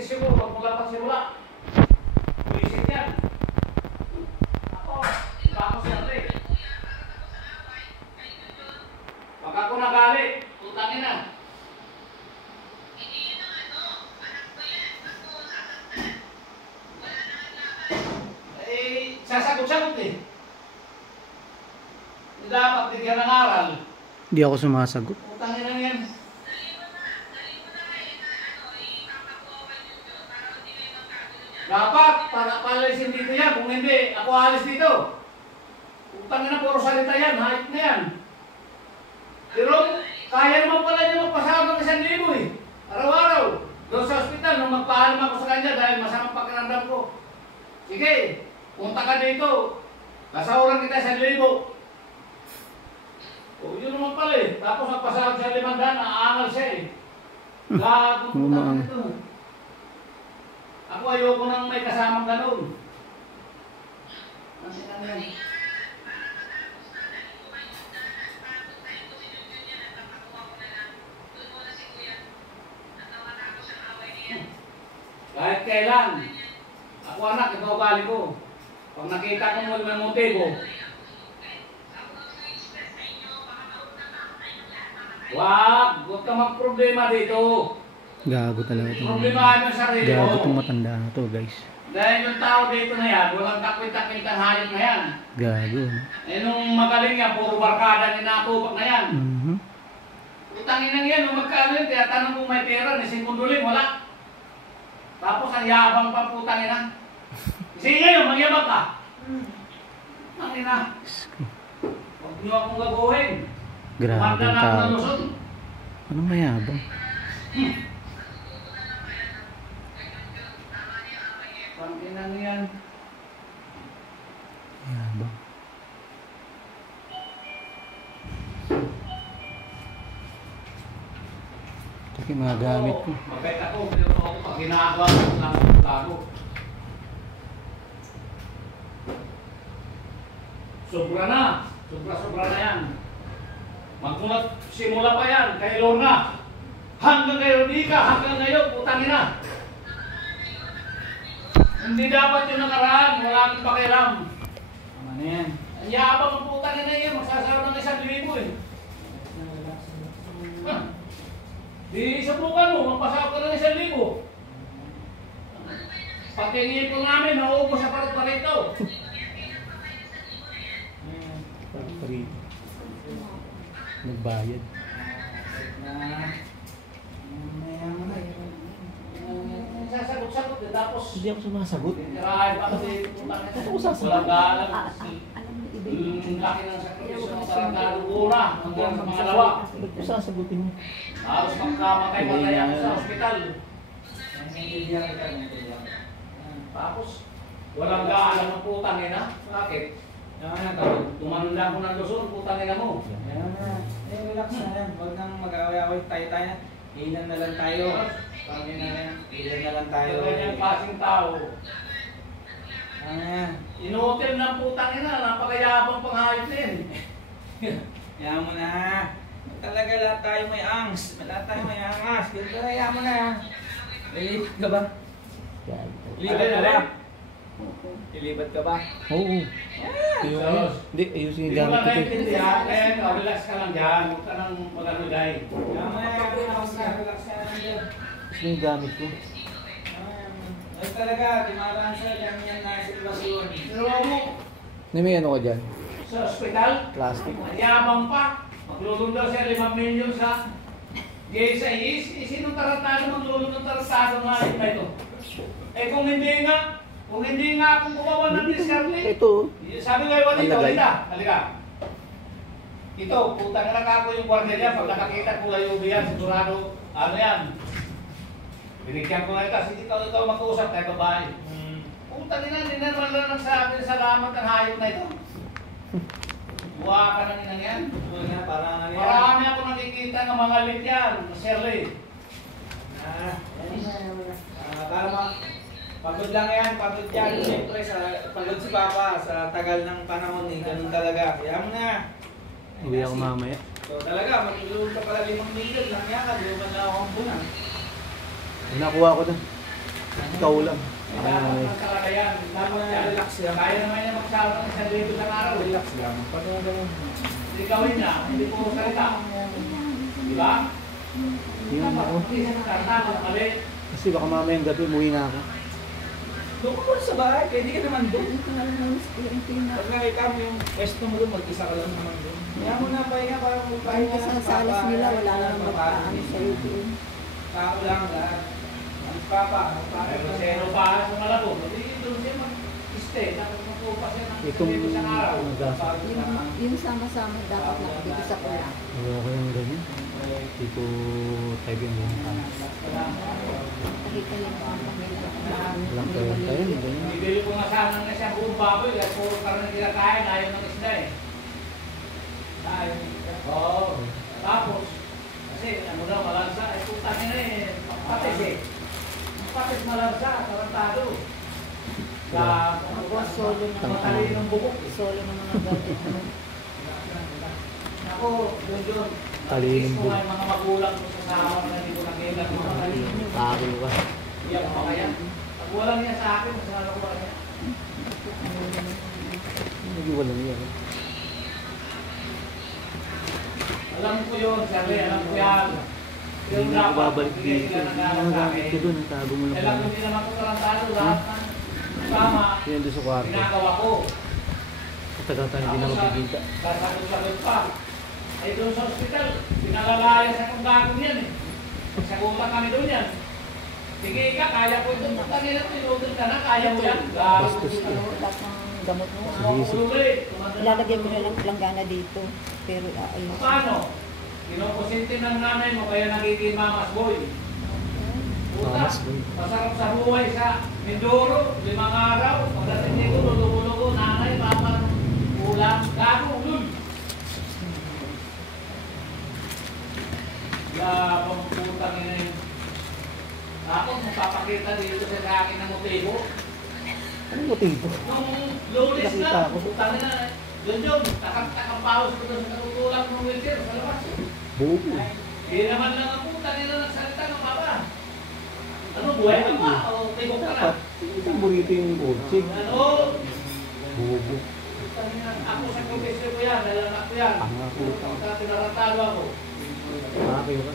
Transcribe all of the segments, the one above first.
isyo mo, wag mo lang pagsimula. Buisit yan. Ako, iba ako sa ate. Pag ako nagalit, utangin na. Sasagot-sagot eh. Hindi dapat bigyan ng aral. Hindi ako sumasagot. Utangin na yan. Dapat, para palisin dito yan. Kung hindi, ako alis dito. Utangin na, puro salita yan. Hayop na yan. Pero, kaya naman pala niya magpasama ng 1,000 eh. Araw-araw. Doon sa ospital, nung magpaalam ako sa kanya dahil masamang pakiramdam ko. Sige. Punta ka dito, kasahuran kita 1,000. O, yun naman pala eh. Tapos nagpasahod siya 500, aangal siya eh. Gago, punta ka dito. Ako ayoko nang may kasamang ganun. Ano yan? Kahit kailan. Ako anak, ito ugali ko. Pag nakita ko mo may motibo, wag ka magproblema dito. Gago talaga ito. Problemahin mo yung sarili mo. Gago itong matanda na to, guys. Dahil yung tao dito na yan, walang takwit-takwit ang hayop na yan. Gago. Eh nung magaling yan, puro barkada ni natubak na yan. Utangin na yan, nung magkano yun, kaya tanong kung may pera, ni Singkunduling, wala. Tapos ang yabang pa putangin na. Sige ngayon, magyabang ka. Utangin na. Huwag niyo akong gagawin. Grabe ang tao. Anong mayabang? Pangkinang yan. Mayabang. Kasi mga gamit ko. Mabait ako, pero ako pag ginagawa ko ng tago. Sobra na. Sobra na yan. Magmulat simula pa yan, kay Lorna. Hanggang kay Rodika, hanggang ngayon, putangin na. Hindi dapat yung nakaraan, wala akong pakialam. Ano yan? Ang yabang ang putangin na yan, magsasaraw ng 1,000 eh. Di subukan mo, magpasakot ka ng 1,000. Pati ngipon namin, nauubos sa parito. Nagbayad. Sasagot-sagot eh, tapos Hindi ako sumasagot. tirahin pa kasi putangin na. Ako sasagot. Walang galang. Laki ng sakripisyo ng tarantado una hanggang sa pangalawa. Ba't ko sasagutin mo? Halos magkamatay-matay ako sa ospital. Tapos, walang gaalam ng putangin na. Bakit? Tumanda ko ng Luzon, putangin na mo. Relax na yan. Huwag nang mag-away-away. Tayo-tayo na. Ilan na lang tayo. Pangin na yan. Ilan na lang tayo. Ito ganyan klaseng tao. Ano yan? Inutil ng putangin na, napakayabang panghayop din. Kaya mo na. Talaga lahat tayo may angst. Lahat tayo may angas. Kaya mo na. Lilipat ka ba? Lilipat ka ba? Lilipat ka ba? Oo. Hindi, ayusin yung gamit ko. Kaya relax ka lang dyan. Huwag ka nang mag-alulay. Kaya mo na. Relax ka lang dyan. Ayusin yung gamit ko. Ay talaga, timaraan sa ganyan na sitwasyon. Pero mo, May ano ka dyan? sa ospital, Plastic. mayabang pa. Maglulong daw siya 5 milyon sa GSIS. Sinong tarantado maglulong ng tarantado nga na ito? Eh kung hindi nga akong kumawa ng diskarte. Ito. Sabi ko yung dito, Alagay. halika. Ito, puta na ako yung guardia niya. Pag nakakita ko yung yan, sigurado, ano yan. Binigyan ko nga ito, sige ikaw mag-uusap tayo babae. Puta nila, hindi na naman lang nagsabi ng salamat ang hayop na ito. Buwa ka ng inang yan. Marami ako nakikita ng mga lit yan, Shirley. Para pagod lang yan, pagod yan. Siyempre, pagod si Papa sa tagal ng panahon eh. Ganun talaga. Kaya mo na. Uwi ako mamaya. So talaga, maglulong ka pala 5 million lang yan. Di ba na ako ang bulan? Nakuha ko doon. Ikaw lang. Kailangan talaga yan. Dapat yan. Relax lang. Kaya naman niya magsawa ng isang lito sa araw. Relax lang. Pag ganun. Hindi gawin niya, hindi po salita. Di ba? Yung ako. Hindi siya nakasama, mali. Kasi baka mamayang gabi, umuwi na ako. Doon ko muna sa bahay. Pwede ka naman doon. Pag nakita mo yung pwesto mo doon, mag-isa ka lang naman doon. Kaya mo na pahinga para magpahinga. Kasi sa salas nila, wala na naman magpaano sa YouTube. Tao lang lahat. Ang papa. Pero zero pa sa Malabo. Hindi doon siya mag-stay. Tapos magpupa siya ng Itong isang isang araw. Yung sama-sama dapat na dito sa pula. Ayaw ko yung ganyan. Hindi ko type yung ganyan. Tahi-tahi mo ang pamilya. Walang kayo tayo, ganyan. Bibili ko nga sana na siya buong baboy. Kaya puro karang kinakain. Ayaw ng isda eh. Oo. Tapos, kasi ano daw, malansa. Ay puta niya na eh. Patis eh. Patis malansa. Tarantado. Sa Solo na matali ng bubok. Solo na mga gabi. Ako, doon. Talinong Ko ay mga magulang ko sa sawa na hindi ko nakita. Mga talino. Pakakiw ka. Iyak pa kaya. Pag wala niya sa akin, mas nalakuha niya. Hindi wala niya. Alam ko yun, sabi, alam ko yan. Hindi na ako babalik dito. Ang gamit ko doon, natago mo lang. Alam ko hindi naman ko tarantado, lahat ng tama, Yan doon sa kwarto. ginagawa ko. Katagal tayo hindi na mapigita. Sasagot-sagot pa. Ay doon sa ospital, pinalalaya sa kong gagong yan eh. Sagutan kami doon yan. Sige ka, kaya ko ito. Kanina ko, inutin ka na, kaya mo yan. Bastos ka. Lahat ng gamot mo. Ilalagay Ilalagay mo na lang planggana dito. Pero ayun. Paano? Kinukusinti ng nanay mo, kaya nagiging mamas boy. Puta, Mamas boy. masarap sa buhay sa Mindoro, 5 araw. Pagdating dito, lulugo-lugo, nanay, mama, ulam, gago, ulam. Kaya pagputang ina yun. Ako, magpapakita dito sa akin ng motibo. Anong motibo? Nung lunes Nakita na, ko. putang ina, yun, takang-pawis ko doon sa natutulak ng wheelchair sa labas. Bubo. Hindi naman lang ang putang ina nagsalita ng papa. Ano, buhay ka pa? O tigok ka na? Ito burrito yung kotse. Ano? Bubo. Putang ina, ako sa kubisyo ko yan, nalanak ko yan. Pagka tinarantado ako. Pakakiw ka.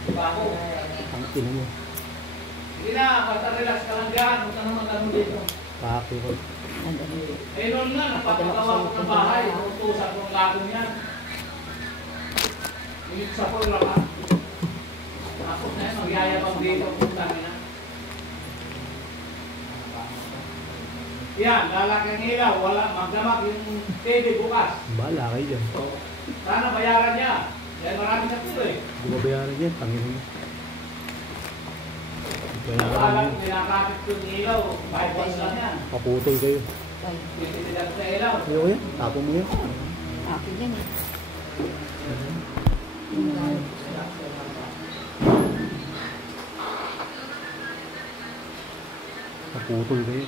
Diba ako? Ang tinan mo. Sige na, basta relax ka lang dyan. Huwag ka naman ganun dito. Pakakiw ka. Eh noon nga, napapagawa ko ng bahay. Tutusan ko ng gagong yan. Init sa pula ka. Tapos na yan, magyayabang dito. Putang ina. Yan, lalaki ang ilaw. Wala, magdamag yung TV bukas. Bahala kayo dyan. Sana bayaran niya. Yan marami sa pulo eh. Hindi mabayaran yan. Tangin mo. Bayaran Alam, mo. pinakapit ko yung ilaw. 5 watts lang yan. Paputol kayo. Ay, Tititidag sa ilaw. Ayaw yan. Tapo mo yan. akin yan eh. Yung gamit. Paputol kayo.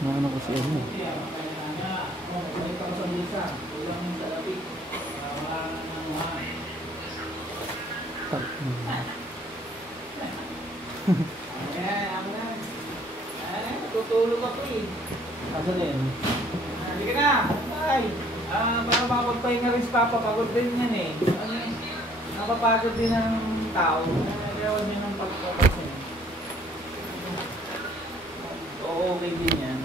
Ano kasi ano? Tak. Tutulog ako eh. Asa na yan? Sige na. Bye. Para makapagpahinga rin si Papa. Pagod din yan eh. Napapagod din ng tao. Kaya huwag niyo nang pagpapasin. Oo, okay din yan.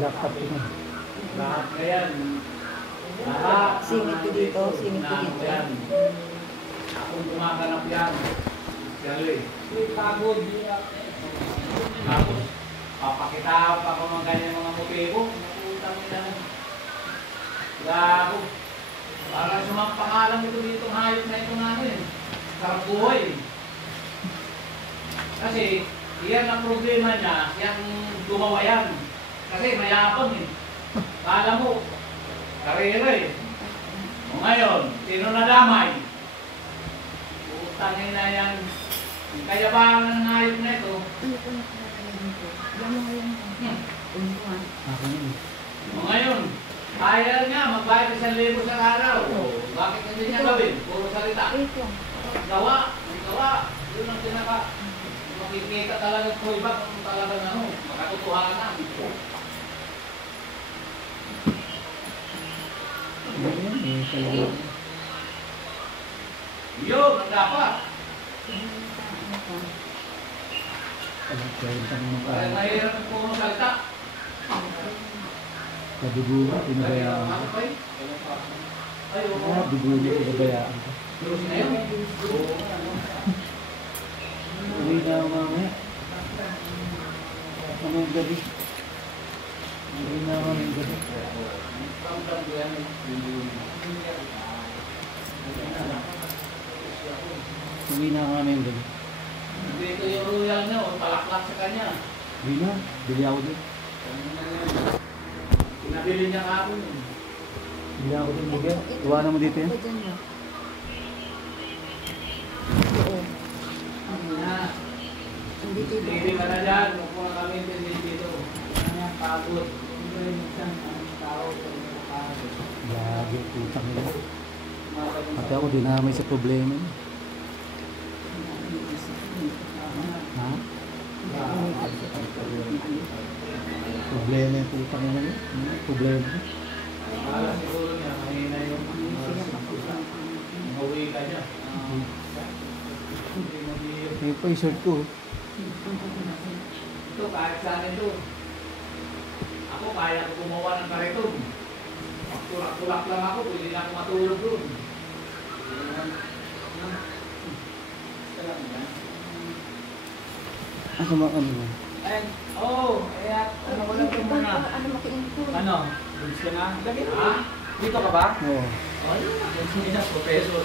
Laptop ko na. Lahat na yan. Lahat. Singit ko dito, singit ko dito. Yan. Akong gumaganap yan. Siyaloy. May pagod. Tapos, papakita pa ko mga ganyan mga motibo. Putang ina. Gago. Parang sumang pangalan ito dito hayop na ito namin. Sarap buhay. Kasi, iyan ang problema niya, yung gumawa yan. Kasi mayabang eh. Kala mo, karera eh. O ngayon, sino nadamay? Putang ina yan. Yung kayabangan ng hayop na ito, Bigyan mo ngayon. Untuan. Ako yun. O ngayon, kaya nga, magbayad 1,000 sa araw. Bakit hindi niya gawin? Puro salita. Wait lang. Gawa, may gawa. Yun ang pinaka. Makikita talaga po iba kung talaga na makatotohanan. Ayan, eh, talaga. Yun, ang dapat. Alam ko, yung tanong ng Kaya mahirap ang puro salita. kadugo ko, pinabayaan ko. Ay, oo. Dugo ko, pinabayaan ko. Terus na yun. Uwi na ako mamaya. Mamayang gabi. Uwi na ako mamayang gabi. Uwi na ako mamayang gabi. Dito yung royal niya, o talaklak sa kanya. Uwi na, bili ako din. Pinabili niya kahapon. Bili ako din, Bugyan. Iwanan mo dito yan. Ito dyan mo. Oo. Na, Andito yung hindi ka na dyan. Huwag na kami dito. Ano yan, pagod. Lagi, utang nila. Pati ako dinamay sa problema. Ha? Problema yung utang nila. Problema. Akala siguro niya, mahina yung mauwi ka niya. Yung pa yung shirt ko. Ito, kahit sa akin ito. Ako, kaya ko gumawa ng kariton. Tulak-tulak lang ako, pwede na ako matulog doon. Ano ba ano ba? Ay, oh, kaya ano ko lang ito muna. Ano makiinpon? Ano? Goods ka na? Lagi Ha? Dito ka ba? Oo. Oh, yun na. Goods ka na. Professor.